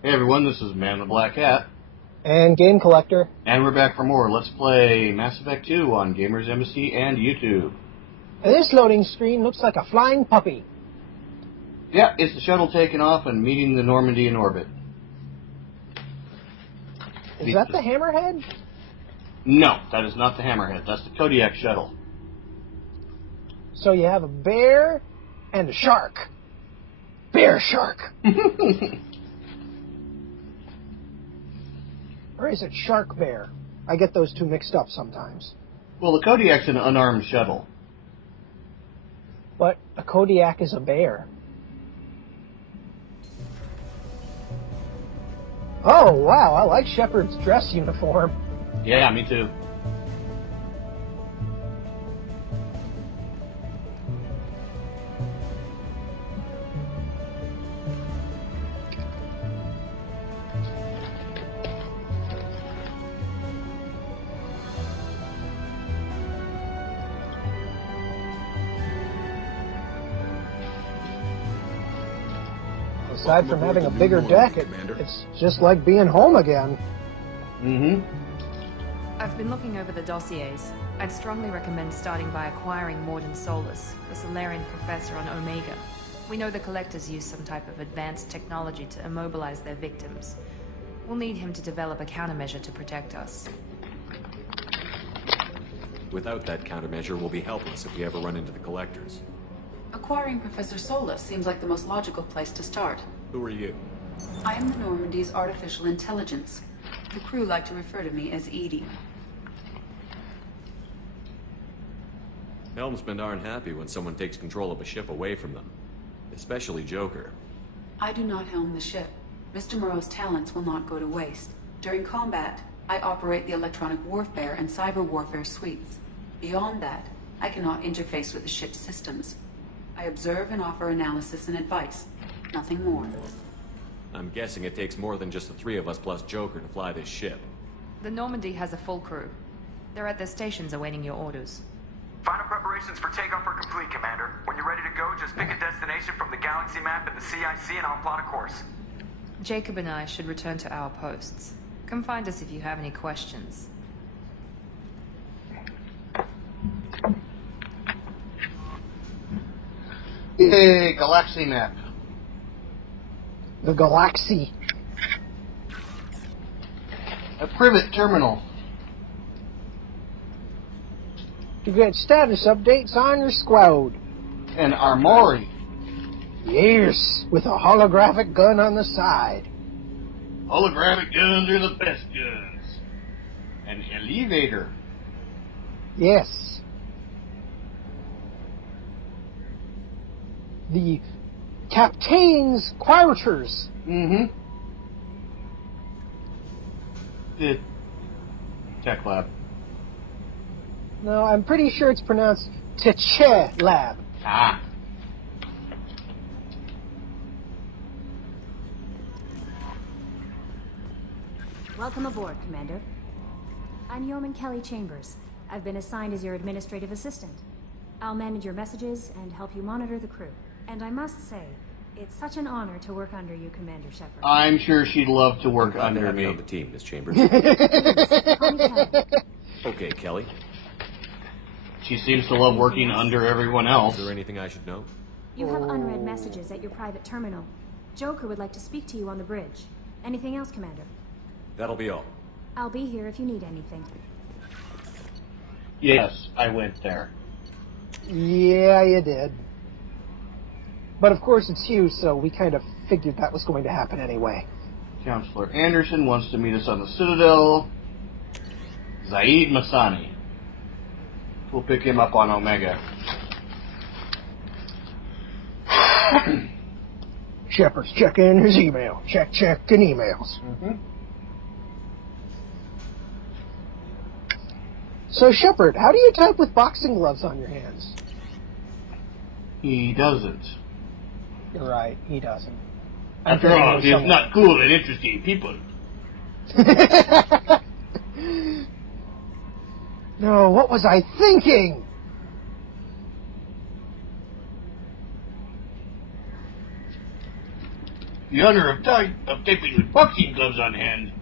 Hey everyone, this is Man in the Black Hat. And Game Collector. And we're back for more Let's Play Mass Effect 2 on Gamers Embassy and YouTube. And this loading screen looks like a flying puppy. Yeah, it's the shuttle taking off and meeting the Normandy in orbit. Is that the Hammerhead? No, that is not the Hammerhead. That's the Kodiak shuttle. So you have a bear and a shark. Bear shark. Or is it shark bear? I get those two mixed up sometimes. Well, the Kodiak's an unarmed shuttle. But a Kodiak is a bear. Oh, wow, I like Shepard's dress uniform. Yeah, me too. Aside from having a bigger deck, it's just like being home again. Mm-hmm. I've been looking over the dossiers. I'd strongly recommend starting by acquiring Morden Solus, the Solarian professor on Omega. We know the Collectors use some type of advanced technology to immobilize their victims. We'll need him to develop a countermeasure to protect us. Without that countermeasure, we'll be helpless if we ever run into the Collectors. Acquiring Professor Solus seems like the most logical place to start. Who are you? I am the Normandy's artificial intelligence. The crew like to refer to me as Edie. Helmsmen aren't happy when someone takes control of a ship away from them. Especially Joker. I do not helm the ship. Mr. Moreau's talents will not go to waste. During combat, I operate the electronic warfare and cyber warfare suites. Beyond that, I cannot interface with the ship's systems. I observe and offer analysis and advice. Nothing more. I'm guessing it takes more than just the three of us plus Joker to fly this ship. The Normandy has a full crew. They're at their stations awaiting your orders. Final preparations for takeoff are complete, Commander. When you're ready to go, just pick a destination from the galaxy map and the CIC and I'll plot a course. Jacob and I should return to our posts. Come find us if you have any questions. Yay, galaxy map. The Galaxy. A privet terminal. To get status updates on your squad. An armory. Yes, with a holographic gun on the side. Holographic guns are the best guns. An elevator. Yes. The Captain's Quarters. Mm-hmm. The tech lab. No, I'm pretty sure it's pronounced Teche Lab. Ah. Welcome aboard, Commander. I'm Yeoman Kelly Chambers. I've been assigned as your administrative assistant. I'll manage your messages and help you monitor the crew. And I must say, it's such an honor to work under you, Commander Shepard. I'm sure she'd love to work Glad to under have me. you on the team, Miss Chambers. Call me Kelly. Okay, Kelly. She seems to love working under everyone else. Is there anything I should know? You have unread messages at your private terminal. Joker would like to speak to you on the bridge. Anything else, Commander? That'll be all. I'll be here if you need anything. Yes, I went there. Yeah, you did. But of course it's you, so we kind of figured that was going to happen anyway. Counselor Anderson wants to meet us on the Citadel. Zaid Masani. We'll pick him up on Omega. Shepard's checking his email. Checking emails. Mm-hmm. So, Shepard, how do you type with boxing gloves on your hands? He doesn't. You're right, he doesn't. After all, he's not cool and interesting people. No, what was I thinking? The honor of taping with boxing gloves on hand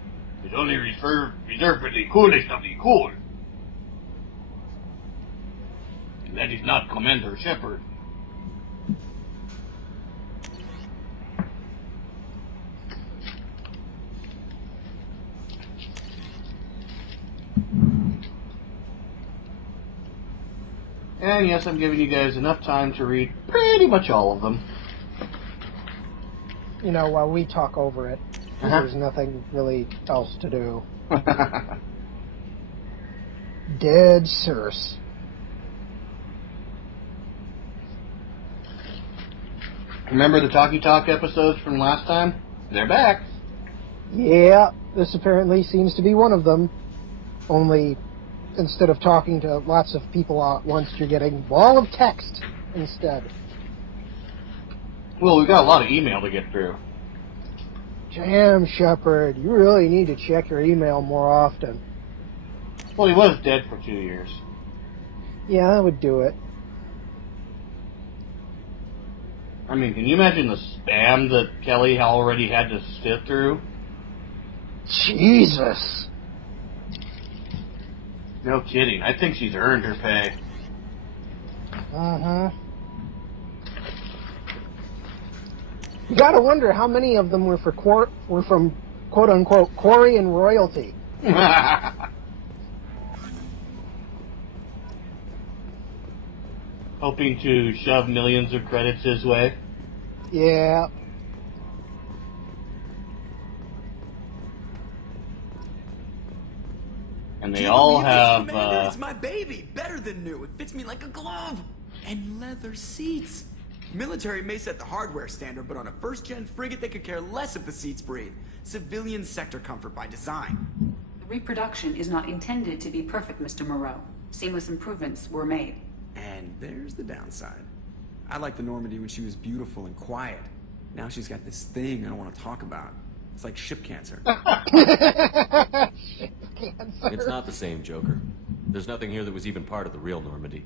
is only reserved for the coolest of the cool. And that is not Commander Shepard. And yes, I'm giving you guys enough time to read pretty much all of them. You know, while we talk over it, there's nothing really else to do. Dead Cerberus. Remember the Talkie Talk episodes from last time? They're back. Yeah, this apparently seems to be one of them. Only, instead of talking to lots of people at once, you're getting a wall of text instead. Well, we've got a lot of email to get through. Damn, Shepard, you really need to check your email more often. Well, he was dead for 2 years. Yeah, I would do it. I mean, can you imagine the spam that Kelly already had to sift through? Jesus! No kidding. I think she's earned her pay. Uh-huh. You gotta wonder how many of them were from quote-unquote Quarian royalty. Hoping to shove millions of credits his way. Yeah. And they all have, It's my baby! Better than new. It fits me like a glove! And leather seats. Military may set the hardware standard, but on a first-gen frigate, they could care less if the seats breathe. Civilian sector comfort by design. The reproduction is not intended to be perfect, Mr. Moreau. Seamless improvements were made. And there's the downside. I liked the Normandy when she was beautiful and quiet. Now she's got this thing I don't want to talk about. It's like ship cancer. It's not the same, Joker. There's nothing here that was even part of the real Normandy.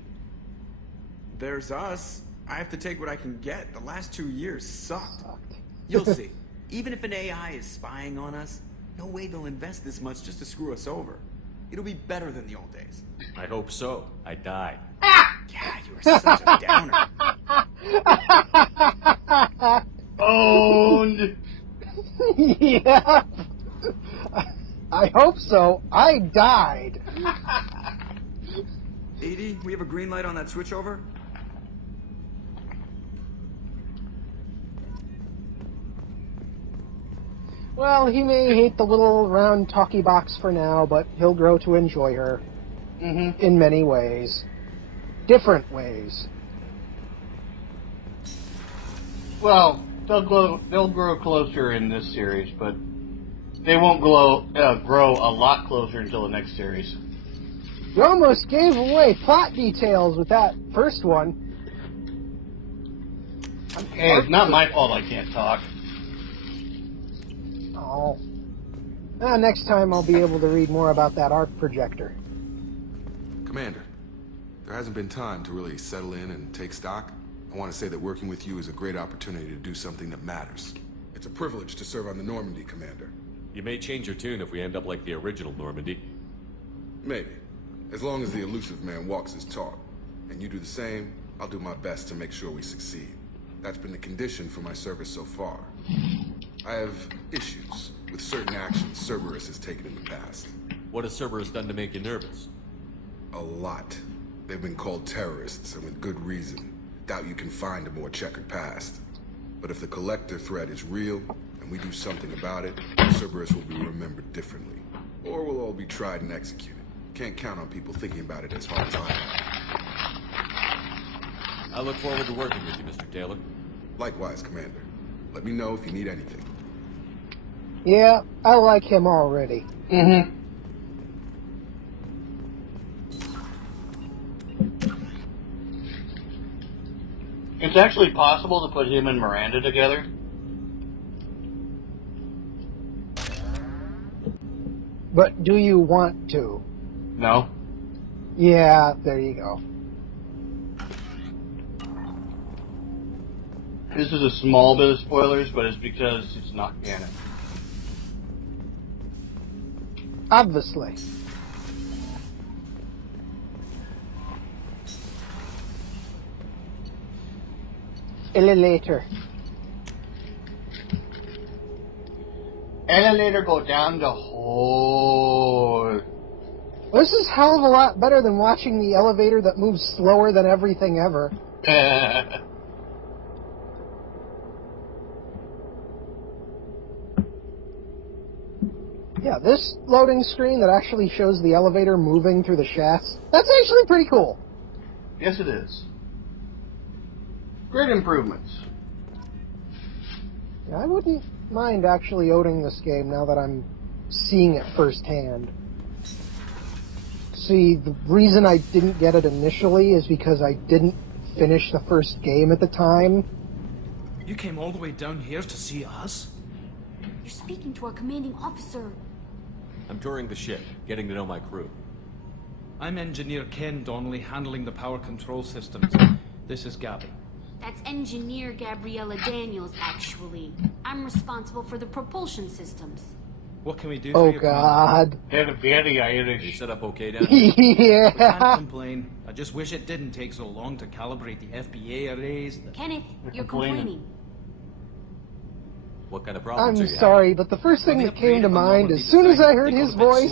There's us. I have to take what I can get. The last 2 years sucked. You'll see. Even if an AI is spying on us, no way they'll invest this much just to screw us over. It'll be better than the old days. I hope so. I died. Yeah, you are such a downer. owned. Yeah. I hope so. I died. Edie, we have a green light on that switchover? Well, he may hate the little round talkie box for now, but he'll grow to enjoy her. In many ways. Different ways. Well, they'll grow closer in this series, but they won't grow a lot closer until the next series. You almost gave away plot details with that first one. Hey, it's not my fault I can't talk. Oh. Next time I'll be able to read more about that arc projector. Commander, there hasn't been time to really settle in and take stock. I want to say that working with you is a great opportunity to do something that matters. It's a privilege to serve on the Normandy, Commander. You may change your tune if we end up like the original Normandy. Maybe. As long as the elusive man walks his talk. And you do the same, I'll do my best to make sure we succeed. That's been the condition for my service so far. I have issues with certain actions Cerberus has taken in the past. What has Cerberus done to make you nervous? A lot. They've been called terrorists, and with good reason. Doubt you can find a more checkered past. But if the Collector threat is real, and we do something about it, Cerberus will be remembered differently. Or we'll all be tried and executed. Can't count on people thinking about it as hard as I have. I look forward to working with you, Mr. Taylor. Likewise, Commander. Let me know if you need anything. Yeah, I like him already. It's actually possible to put him and Miranda together. But do you want to? No. Yeah, there you go. This is a small bit of spoilers, but it's because it's not canon. Obviously. Elevator. Elevator go down the hole. This is hell of a lot better than watching the elevator that moves slower than everything ever. Yeah, this loading screen that actually shows the elevator moving through the shafts, that's actually pretty cool. Yes, it is. Great improvements. Yeah, I wouldn't mind actually owning this game now that I'm seeing it firsthand. See, the reason I didn't get it initially is because I didn't finish the first game at the time. You came all the way down here to see us? You're speaking to our commanding officer. I'm touring the ship, getting to know my crew. I'm Engineer Ken Donnelly, handling the power control systems. This is Gabby. That's Engineer Gabriella Daniels, actually. I'm responsible for the propulsion systems. What can we do Oh, for you, God. They're very You Irish. set up okay down here? Yeah. We can't complain. I just wish it didn't take so long to calibrate the FBA arrays. Kenneth, you're complaining. complaining. What kind of I'm problems are you sorry, but the first thing that came to mind as soon as I heard his voice,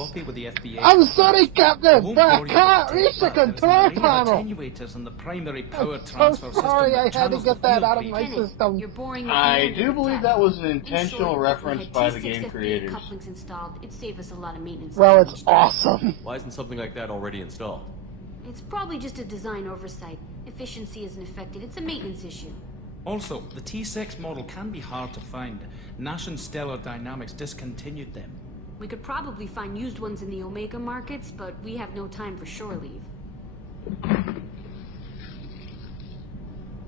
I'm sorry, Captain, but I can't reach the control panel. Attenuators and the primary power I'm so transfer sorry system I that had to channels get the that field out of breeze. my Kenneth, system. you're boring the I commander do with believe that. that was an In intentional short, reference if we by had the T6 game FBA creators. couplings installed, it'd save us a lot of maintenance. Well, time. it's awesome. Why isn't something like that already installed? It's probably just a design oversight. Efficiency isn't affected. It's a maintenance issue. Also, the T6 model can be hard to find. Nash and Stellar Dynamics discontinued them. We could probably find used ones in the Omega markets, but we have no time for shore leave.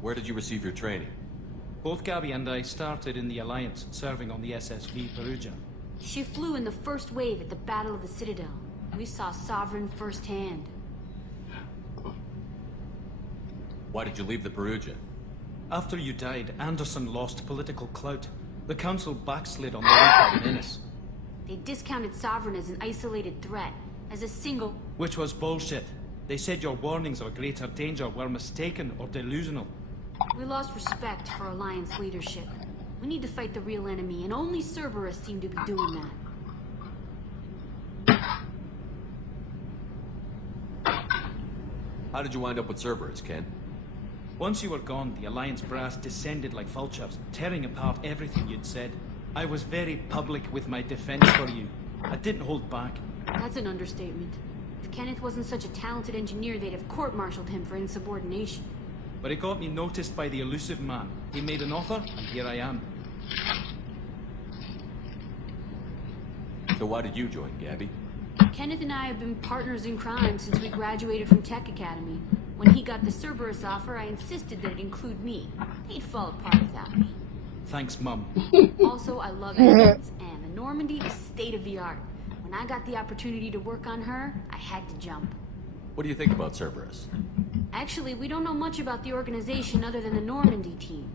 Where did you receive your training? Both Gabby and I started in the Alliance, serving on the SSV Perugia. She flew in the first wave at the Battle of the Citadel. We saw Sovereign firsthand. Why did you leave the Perugia? After you died, Anderson lost political clout. The Council backslid on the Reaper menace. They discounted Sovereign as an isolated threat, as a single... Which was bullshit. They said your warnings of a greater danger were mistaken or delusional. We lost respect for Alliance leadership. We need to fight the real enemy, and only Cerberus seemed to be doing that. How did you wind up with Cerberus, Ken? Once you were gone, the Alliance brass descended like vultures, tearing apart everything you'd said. I was very public with my defense for you. I didn't hold back. That's an understatement. If Kenneth wasn't such a talented engineer, they'd have court-martialed him for insubordination. But it got me noticed by the elusive man. He made an offer, and here I am. So why did you join, Gabby? Kenneth and I have been partners in crime since we graduated from Tech Academy. When he got the Cerberus offer, I insisted that it include me. He'd fall apart without me. Thanks, Mum. Also, I love engines, and the Normandy is state-of-the-art. When I got the opportunity to work on her, I had to jump. What do you think about Cerberus? Actually, we don't know much about the organization other than the Normandy team.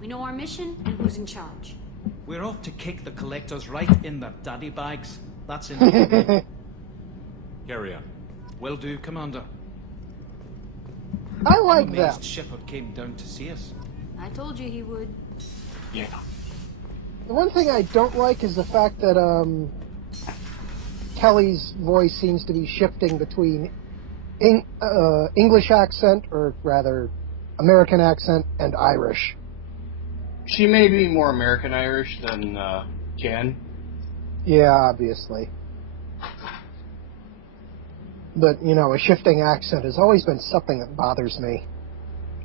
We know our mission and who's in charge. We're off to kick the collectors right in their daddy bags. That's enough. Carry on. Will do, Commander. I like I'm that. amazed Shepard came down to see us. I told you he would. Yeah. The one thing I don't like is the fact that Kelly's voice seems to be shifting between English accent, or rather American accent, and Irish. She may be more American Irish than Ken. Yeah, obviously. But, you know, a shifting accent has always been something that bothers me.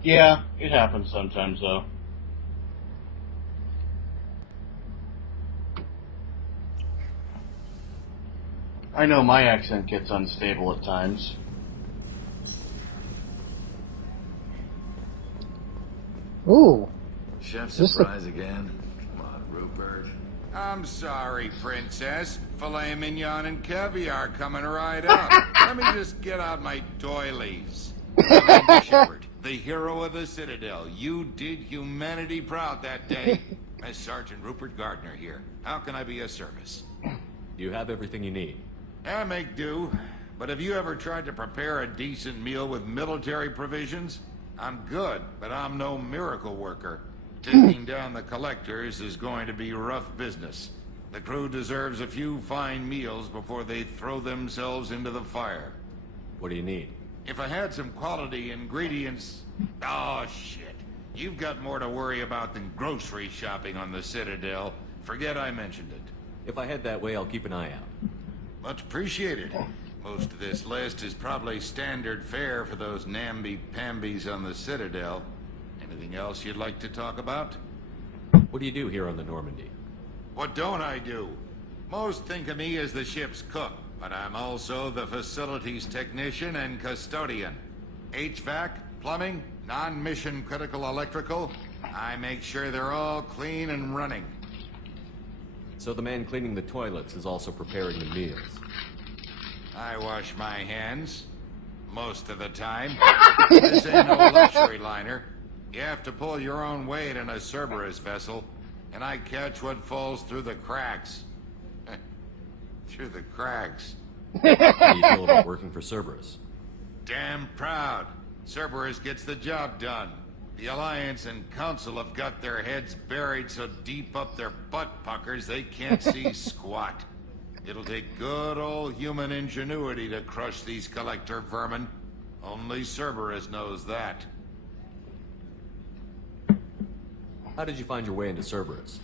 Yeah, it happens sometimes, though. I know my accent gets unstable at times. Ooh. Chef This surprise again? Come on, Rupert. I'm sorry, Princess. Filet mignon and caviar coming right up. Let me just get out my doilies. Commander Shepard, the hero of the Citadel. You did humanity proud that day. As Sergeant Rupert Gardner here. How can I be of service? You have everything you need. I make do. But have you ever tried to prepare a decent meal with military provisions? I'm good, but I'm no miracle worker. Taking down the collectors is going to be rough business. The crew deserves a few fine meals before they throw themselves into the fire. What do you need? If I had some quality ingredients... Oh, shit. You've got more to worry about than grocery shopping on the Citadel. Forget I mentioned it. If I head that way, I'll keep an eye out. Much appreciated. Most of this list is probably standard fare for those namby-pambies on the Citadel. Anything else you'd like to talk about? What do you do here on the Normandy? What don't I do? Most think of me as the ship's cook, but I'm also the facilities technician and custodian. HVAC, plumbing, non-mission critical electrical. I make sure they're all clean and running. So the man cleaning the toilets is also preparing the meals. I wash my hands. Most of the time. This ain't no luxury liner. You have to pull your own weight in a Cerberus vessel, and I catch what falls through the cracks. Through the cracks. How do you feel about working for Cerberus? Damn proud. Cerberus gets the job done. The Alliance and Council have got their heads buried so deep up their butt puckers they can't see squat. It'll take good old human ingenuity to crush these collector vermin. Only Cerberus knows that. How did you find your way into Cerberus?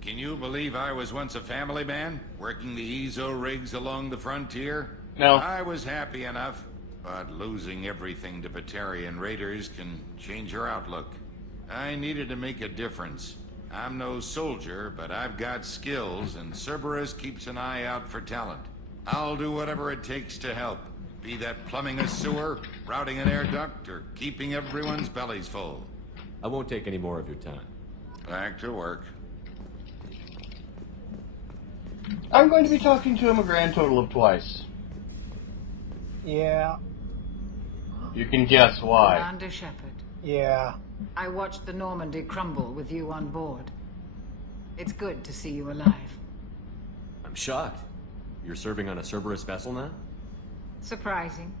Can you believe I was once a family man, working the EZO rigs along the frontier? No. I was happy enough, but losing everything to Batarian raiders can change your outlook. I needed to make a difference. I'm no soldier, but I've got skills, and Cerberus keeps an eye out for talent. I'll do whatever it takes to help. Be that plumbing a sewer, routing an air duct, or keeping everyone's bellies full. I won't take any more of your time. Back to work. I'm going to be talking to him a grand total of twice. Yeah. You can guess why. Commander Shepard. Yeah. I watched the Normandy crumble with you on board. It's good to see you alive. I'm shocked. You're serving on a Cerberus vessel now? Surprising,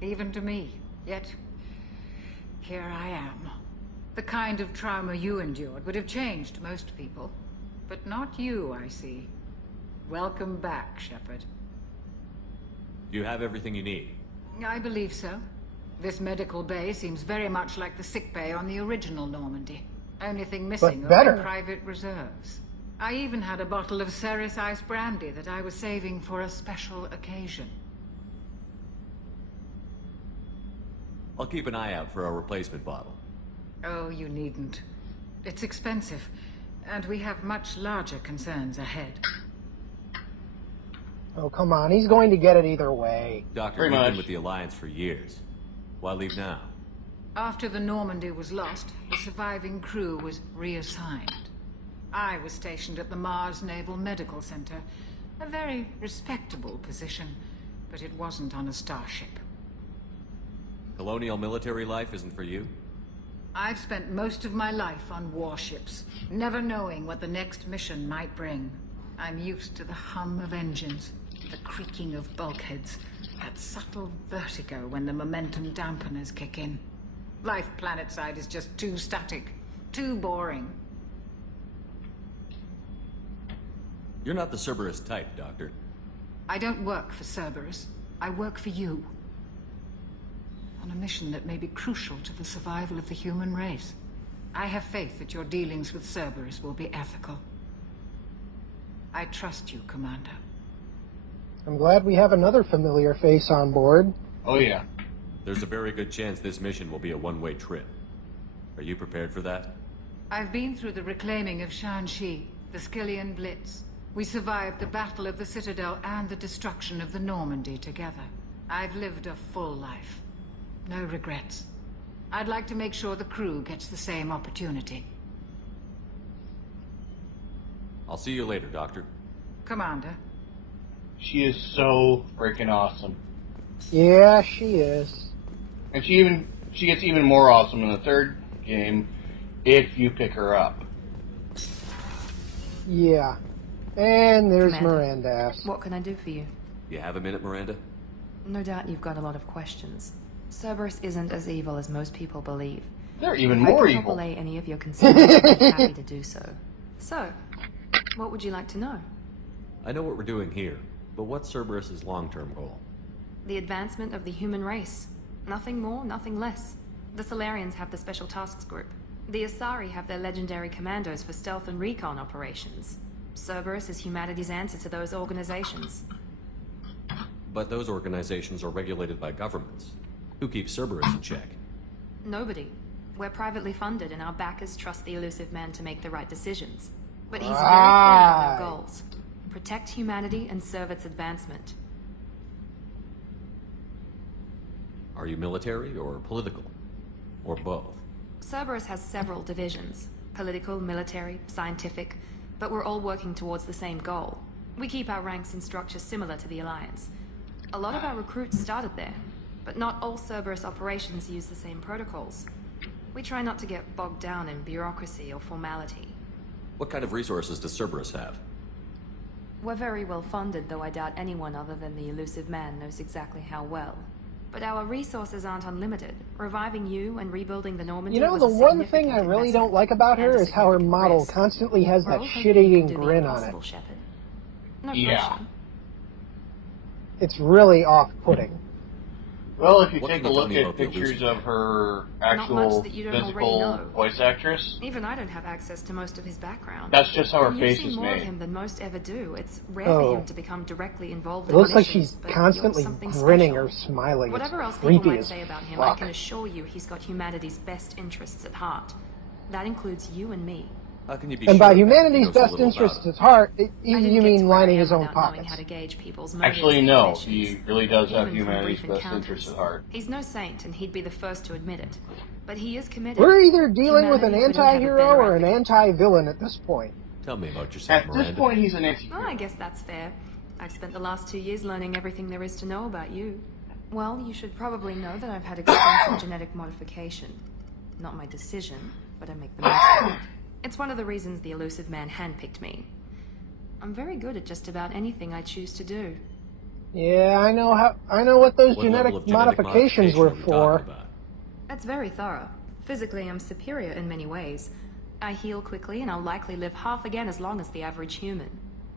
even to me. Yet, here I am. The kind of trauma you endured would have changed most people. But not you, I see. Welcome back, Shepard. You have everything you need. I believe so. This medical bay seems very much like the sick bay on the original Normandy. Only thing missing are my private reserves. I even had a bottle of Cerberus ice brandy that I was saving for a special occasion. I'll keep an eye out for a replacement bottle. Oh, you needn't. It's expensive, and we have much larger concerns ahead. Oh, come on. He's going to get it either way. Doctor, we've been with the Alliance for years. Why leave now? After the Normandy was lost, the surviving crew was reassigned. I was stationed at the Mars Naval Medical Center. A very respectable position, but it wasn't on a starship. Colonial military life isn't for you? I've spent most of my life on warships, never knowing what the next mission might bring. I'm used to the hum of engines, the creaking of bulkheads, that subtle vertigo when the momentum dampeners kick in. Life planetside is just too static, too boring. You're not the Cerberus type, Doctor. I don't work for Cerberus. I work for you. On a mission that may be crucial to the survival of the human race. I have faith that your dealings with Cerberus will be ethical. I trust you, Commander. I'm glad we have another familiar face on board. Oh, yeah. There's a very good chance this mission will be a one-way trip. Are you prepared for that? I've been through the reclaiming of Shanxi, the Skillian Blitz. We survived the Battle of the Citadel and the destruction of the Normandy together. I've lived a full life. No regrets. I'd like to make sure the crew gets the same opportunity. I'll see you later, Doctor. Commander. She is so freaking awesome. Yeah, she is. And she even she gets even more awesome in the third game if you pick her up. Yeah. And there's Commander, Miranda. what can I do for you? You have a minute, Miranda? No doubt you've got a lot of questions. Cerberus isn't as evil as most people believe. They're even If more I can evil. help allay any of your concerns, I'd be happy to do so. So, what would you like to know? I know what we're doing here, but what's Cerberus' long-term goal? The advancement of the human race. Nothing more, nothing less. The Solarians have the Special Tasks Group. The Asari have their legendary commandos for stealth and recon operations. Cerberus is humanity's answer to those organizations. But those organizations are regulated by governments. Who keeps Cerberus in check? Nobody. We're privately funded, and our backers trust the elusive man to make the right decisions. But he's very clear on our goals. Protect humanity and serve its advancement. Are you military or political? Or both? Cerberus has several divisions. Political, military, scientific. But we're all working towards the same goal. We keep our ranks and structure similar to the Alliance. A lot of our recruits started there. But not all Cerberus operations use the same protocols. We try not to get bogged down in bureaucracy or formality. What kind of resources does Cerberus have? We're very well funded, though I doubt anyone other than the elusive man knows exactly how well. But our resources aren't unlimited. Reviving you and rebuilding the Normandy. You know, was the a one thing significant I really investment don't like about her and a is how her significant model risk. constantly has We're that all hoping shit-eating you can do the grin on it. impossible, Shepard. No Yeah. pressure. It's really off-putting. Well, if you What take can a you look tell me at about the pictures elusive of her Not actual much that you don't already physical know. voice actress, Even I don't have access to most of his background. that's just how her And face you've is seen more of made. him than most ever do. It's rare Oh. for him to become directly involved It in looks like missions, she's but constantly you're something grinning special. or smiling. Whatever It's else people creepy might as say about him, I fuck. can assure you he's got humanity's best interests at heart. That includes you and me. How can you be And sure by of that if he humanity's knows so best little about interests it? at heart, I you didn't get to mean where I lining am his own without knowing pockets. how to gauge people's motives Actually, and no. ambitions, He really does have even from humanity's brief best encounters. interests at heart. He's no saint, and he'd be the first to admit it. But he is committed. We're either dealing with an Humanity couldn't have a anti-hero better or an advocate. anti-villain at this point. Tell me about yourself, At Miranda. this point, he's an anti. Well, I guess that's fair. I've spent the last 2 years learning everything there is to know about you. Well, you should probably know that I've had extensive genetic modification. Not my decision, but I make the most of it. It's one of the reasons the elusive man handpicked me. I'm very good at just about anything I choose to do. Yeah, I know what those What genetic level of genetic modifications were modification are we for. talking about? That's very thorough. Physically, I'm superior in many ways. I heal quickly, and I'll likely live half again as long as the average human.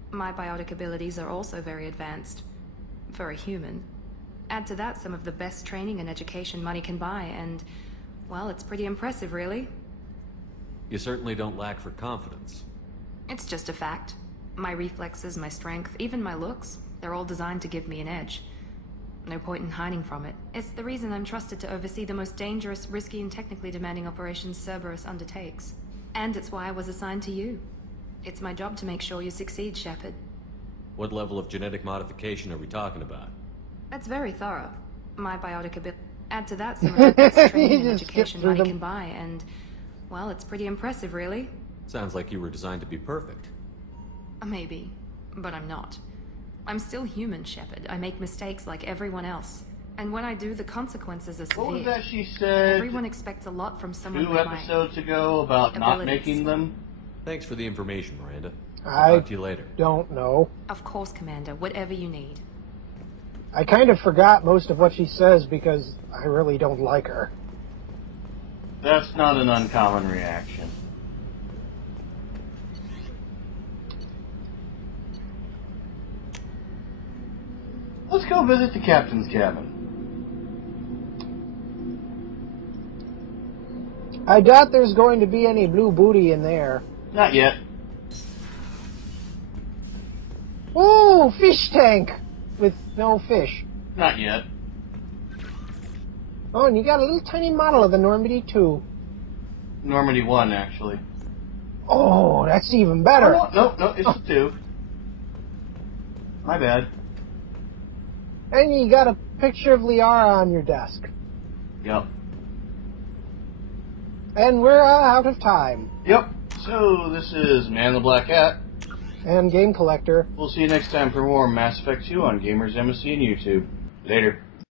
My biotic abilities are also very advanced. For a human. Add to that some of the best training and education money can buy, and, well, it's pretty impressive, really. You certainly don't lack for confidence. It's just a fact. My reflexes, my strength, even my looks, they're all designed to give me an edge. No point in hiding from it. It's the reason I'm trusted to oversee the most dangerous, risky, and technically demanding operations Cerberus undertakes. And it's why I was assigned to you. It's my job to make sure you succeed, Shepard. What level of genetic modification are we talking about? That's very thorough. My biotic ability. Add to that some of the best training and Just skip education through money them. can buy, and, well, it's pretty impressive, really. Sounds like you were designed to be perfect. Maybe, but I'm not. I'm still human, Shepard. I make mistakes like everyone else. And when I do, the consequences are severe. What was that she said Everyone expects a lot from someone 2 with my episodes ago about not abilities. making them? Thanks for the information, Miranda. I I'll talk to you later. don't know. Of course, Commander. Whatever you need. I kind of forgot most of what she says because I really don't like her. That's not an uncommon reaction. Let's go visit the captain's cabin. I doubt there's going to be any blue booty in there. Not yet. Ooh, fish tank with no fish. Not yet. Oh, and you got a little tiny model of the Normandy too. Normandy 1, actually. Oh, that's even better. Oh, no, it's 2. My bad. And you got a picture of Liara on your desk. Yep. And we're out of time. Yep. So, this is Man the Black Cat. And Game Collector. We'll see you next time for more Mass Effect 2 on Gamers Embassy and YouTube. Later.